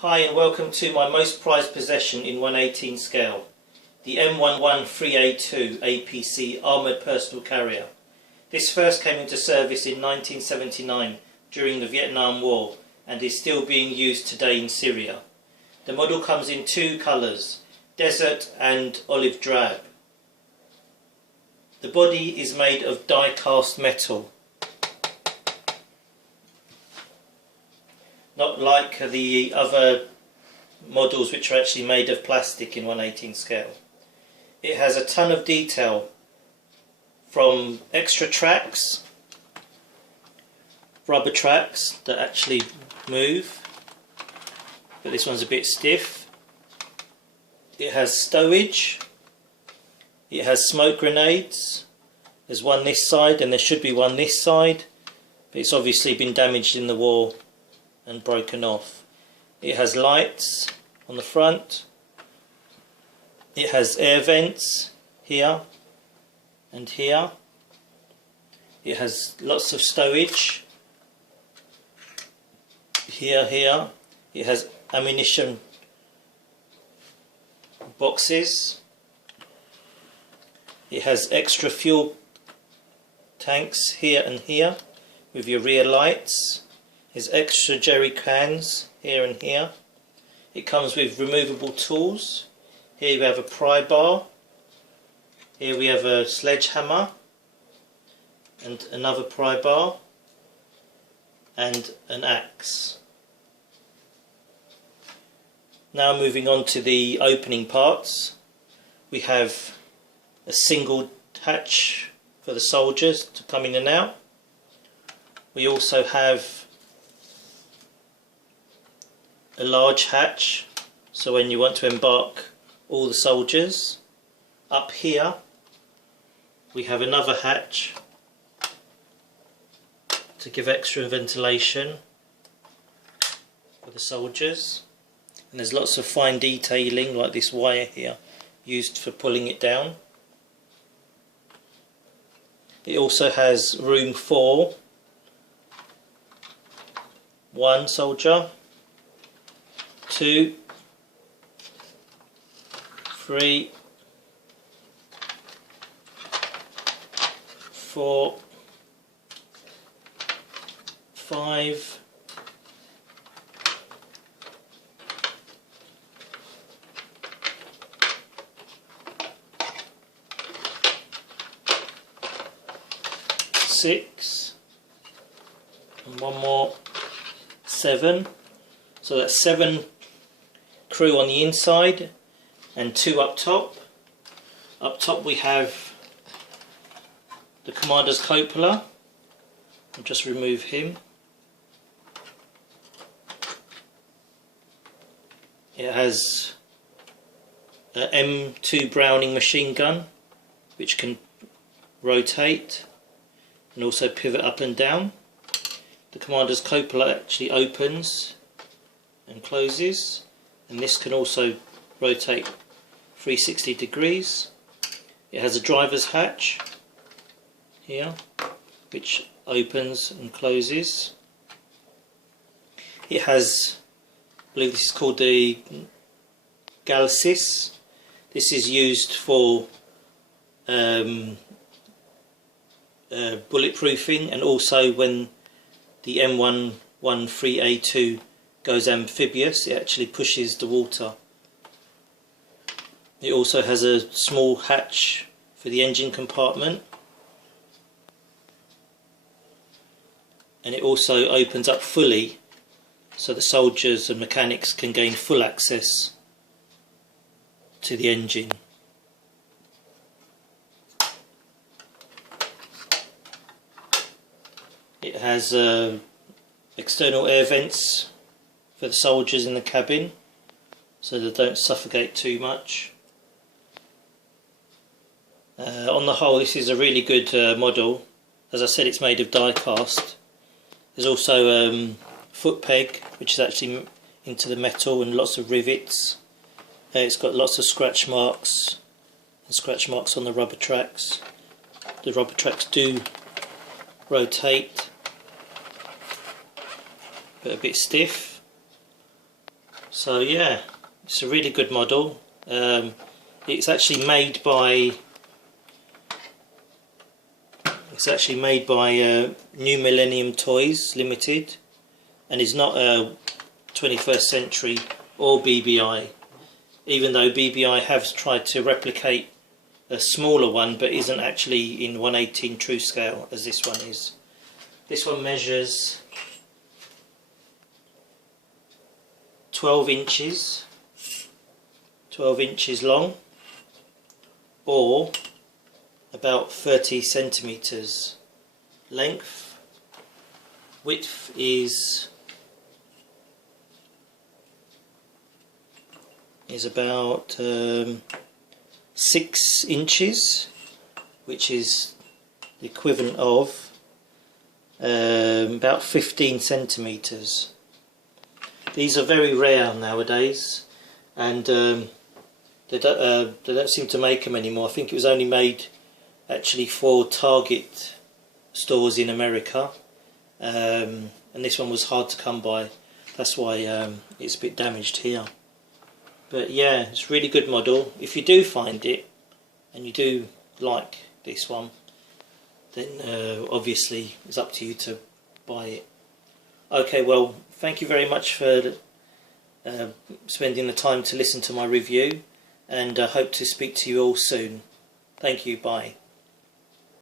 Hi and welcome to my most prized possession in 1/18 scale, the M113A2 APC Armoured Personal Carrier. This first came into service in 1979 during the Vietnam War and is still being used today in Syria. The model comes in two colours, desert and olive drab. The body is made of die-cast metal, not like the other models which are actually made of plastic in 1/18 scale. It has a ton of detail, from extra tracks, rubber tracks that actually move, but this one's a bit stiff. It has stowage, it has smoke grenades. There's one this side and there should be one this side, but it's obviously been damaged in the war and broken off. It has lights on the front. It has air vents here and here. It has lots of stowage here. It has ammunition boxes. It has extra fuel tanks here and here with your rear lights. There's extra jerry cans here and here. It comes with removable tools. Here we have a pry bar. Here we have a sledgehammer and another pry bar and an axe. Now moving on to the opening parts. We have a single hatch for the soldiers to come in and out. We also have a large hatch, so when you want to embark all the soldiers. Up here we have another hatch to give extra ventilation for the soldiers, and there's lots of fine detailing like this wire here used for pulling it down. It also has room for one soldier, 2, 3, 4, 5, 6, and one more, 7. So that's 7 crew on the inside and 2 up top. Up top we have the commander's cupola. I'll just remove him. It has an M2 Browning machine gun which can rotate and also pivot up and down. The commander's cupola actually opens and closes, and this can also rotate 360 degrees. It has a driver's hatch here which opens and closes. It has, I believe this is called the galsis. This is used for bulletproofing, and also when the M113A2 goes amphibious, it actually pushes the water. It also has a small hatch for the engine compartment, and it also opens up fully so the soldiers and mechanics can gain full access to the engine. It has external air vents for the soldiers in the cabin so they don't suffocate too much. On the whole, this is a really good model. As I said, it's made of die cast. There's also a foot peg which is actually into the metal and lots of rivets. It's got lots of scratch marks and scratch marks on the rubber tracks. The rubber tracks do rotate, but a bit stiff. So yeah, it's a really good model. It's actually made by New Millennium Toys Limited, and is not a 21st Century or BBI, even though BBI have tried to replicate a smaller one, but isn't actually in 1/18 true scale as this one is. This one measures 12 inches long, or about 30 centimeters length. Width is about 6 inches, which is the equivalent of about 15 centimeters. These are very rare nowadays, and they don't seem to make them anymore. I think it was only made actually for Target stores in America, and this one was hard to come by. That's why it's a bit damaged here. But yeah, it's a really good model. If you do find it and you do like this one, then obviously it's up to you to buy it. Okay, well, thank you very much for spending the time to listen to my review, and I hope to speak to you all soon. Thank you, bye.